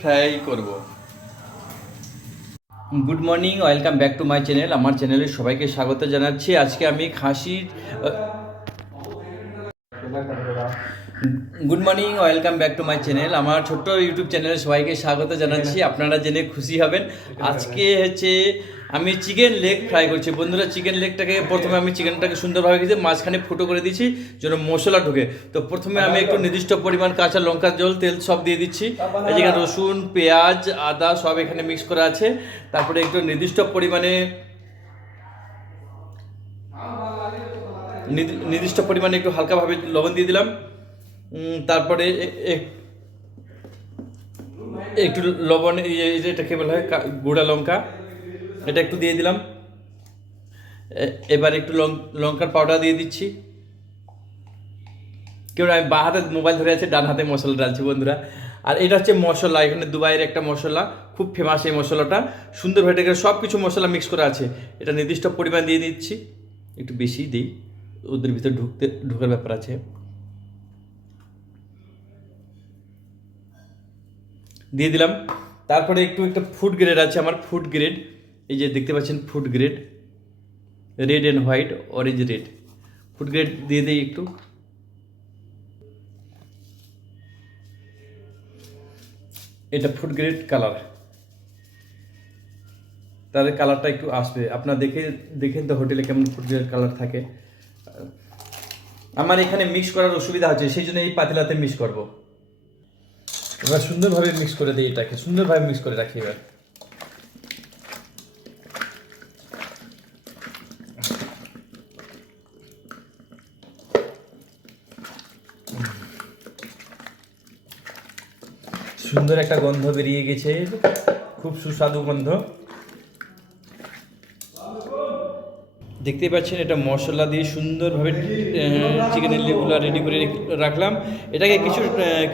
Fry করব। Good morning, welcome back to my channel. আমার চ্যানেলে সবাইকে স্বাগত জানাচ্ছি। আজকে আমি খাসির good morning, welcome back to my channel. আমার ছোট্ট ইউটিউব চ্যানেলে সবাইকে স্বাগত জানাচ্ছি। আপনারা জেনে খুশি হবেন। আজকে হচ্ছে আমি চিকেন লেগ ফ্রাই করছি। বন্ধুরা, চিকেন লেগটাকে প্রথমে আমি চিকেনটাকে সুন্দরভাবে কেটে মাঝখানে ফুটো করে দিচ্ছি যেন মশলা ঢুকে। তো প্রথমে আমি একটু নির্দিষ্ট পরিমাণ কাঁচা লঙ্কা, জল, তেল সব দিয়ে দিচ্ছি। এই যেখানে রসুন, পেঁয়াজ, আদা সব এখানে মিক্স করা আছে। তারপরে একটু নির্দিষ্ট পরিমাণে একটু হালকাভাবে লবণ দিয়ে দিলাম। তারপরে একটু লবণ, এটাকে বলা হয় গুঁড়া লঙ্কা, এটা একটু দিয়ে দিলাম। এবার একটু লঙ্কার পাউডার দিয়ে দিচ্ছি। কেউ আমি বা হাতে মোবাইল ধরে আছে, ডান হাতে মশলা ডালছি বন্ধুরা। আর এটা হচ্ছে মশলা, এখানে দুবাইয়ের একটা মশলা, খুব ফেমাস এই মশলাটা। সুন্দরভাবে এটাকে সব কিছু মশলা মিক্স করা আছে। এটা নির্দিষ্ট পরিমাণ দিয়ে দিচ্ছি, একটু বেশি দিই, ওদের ভিতরে ঢুকার ব্যাপার আছে। দিয়ে দিলাম। তারপরে একটা ফুড গ্রেড আছে আমার, ফুড গ্রেড, এই যে দেখতে পাচ্ছেন food grade, red and white, orange red, food grade দিয়ে দিই একটু। এটা ফুড গ্রেড কালার, তাহলে কালারটা একটু আসবে। আপনারা দেখেন তো হোটেলে কেমন ফুড গ্রেড কালার থাকে। আমার এখানে মিক্স করার অসুবিধা হচ্ছে, সেই জন্য এই পাতিলাতে মিক্স করব। এবার সুন্দরভাবে মিক্স করে দিই, এটাকে সুন্দরভাবে মিক্স করে রাখি। এবার সুন্দর একটা গন্ধ বেরিয়ে গেছে, খুব সুস্বাদু গন্ধ। দেখতে পাচ্ছেন এটা মশলা দিয়ে সুন্দরভাবে চিকেনের লেগুলা রেডি করে রাখলাম। এটাকে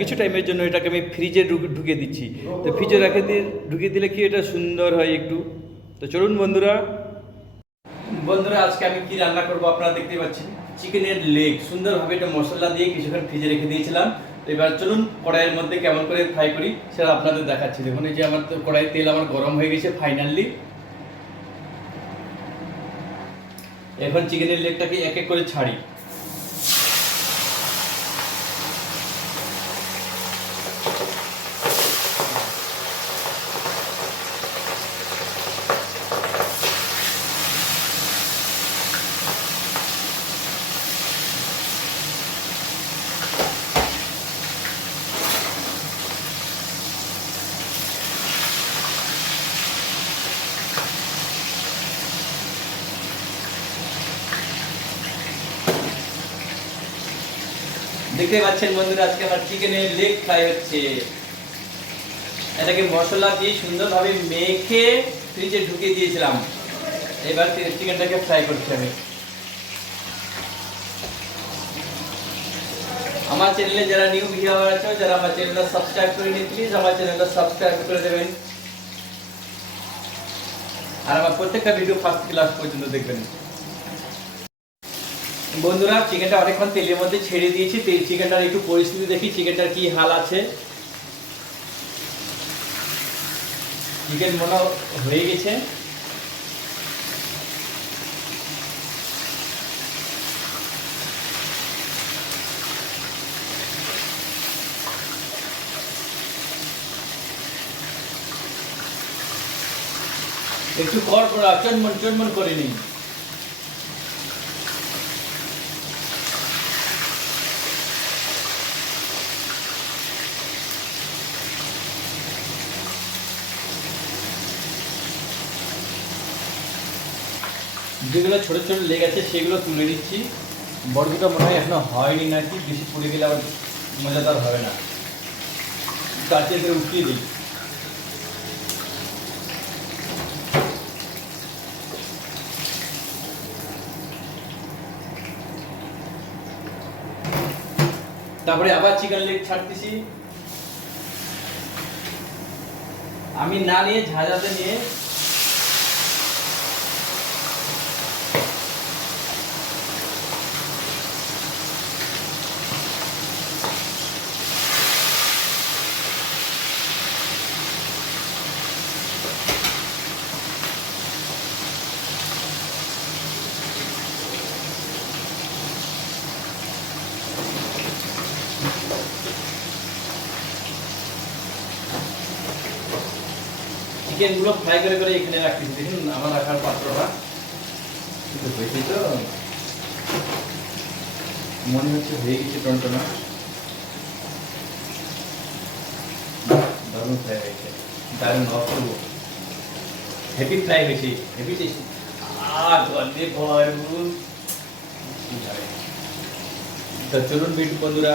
কিছু টাইমের জন্য এটাকে আমি ফ্রিজে ঢুকিয়ে দিচ্ছি। তো ফ্রিজে ঢুকিয়ে দিলে কি এটা সুন্দর হয় একটু। তো চলুন বন্ধুরা, আজকে আমি কি রান্না করব আপনারা দেখতে পাচ্ছেন। চিকেনের লেগ সুন্দরভাবে এটা মশলা দিয়ে কিছুক্ষণ ফ্রিজে রেখে দিয়েছিলাম। এবার চলুন কড়াইয়ের মধ্যে কেমন করে ফ্রাই করি সেটা আপনাদের দেখাচ্ছি। দেখুন এই যে আমার কড়াইয়ের তেল আমার গরম হয়ে গেছে ফাইনালি। এখন চিকেনের লেগটাকে এক এক করে ছাড়ি। দেখতে পাচ্ছেন বন্ধুরা, আজকে আমার চিকেনের লেগ ফ্রাই হচ্ছে। এটাকে মশলা দিয়ে সুন্দরভাবে মেখে ফ্রিজে ঢুকিয়ে দিয়েছিলাম। এবার চিকেনটাকে ফ্রাই করছি আমি। আমার চ্যানেলে যারা নিউ ভিউয়ার আছে, যারা আমার চ্যানেলটা সাবস্ক্রাইব করে নিন, প্লিজ আমার চ্যানেলটা সাবস্ক্রাইব করে দেবেন। আর আমার প্রত্যেকটা ভিডিও ফার্স্ট থেকে লাস্ট পর্যন্ত দেখবেন। বন্ধুরা, চিকেনটা অনেকক্ষণ তেলের মধ্যে ছেড়ে দিয়েছি। চিকেনটার একটু পরিস্থিতি দেখি, চিকেনটার কি হাল আছে। চিকেন মনে হয়ে গেছে। একটু চনমন করে নিই। যেগুলো ছোট ছোট লেগ আছে সেগুলো তুলে নিচ্ছি। বড় দুটো মনে হয় এখনো হয়নি নাকি, বেশি পুড়ে গেলে আবার মজাদার হবে না। কাছে করে উঠিয়ে দিই। তারপরে আবার চিকেন লেগ ছাড়তেছি। আমি না নিয়ে ঝাঁঝাতে নিয়ে চিকেনগুলো ফ্রাই করে করে এখানে রাখতেছি। দেখুন আমার রাখার পাত্রটা কিন্তু হয়েছে তো, মনে হচ্ছে হয়ে গেছে টনটনা। দারুণ ফ্রাই হয়েছে, দারুণ অপূর্ব, হেভি ফ্রাই হয়েছে, হেভি টেস্টি। গন্ধে ভরপুর। তো চলুন বন্ধুরা,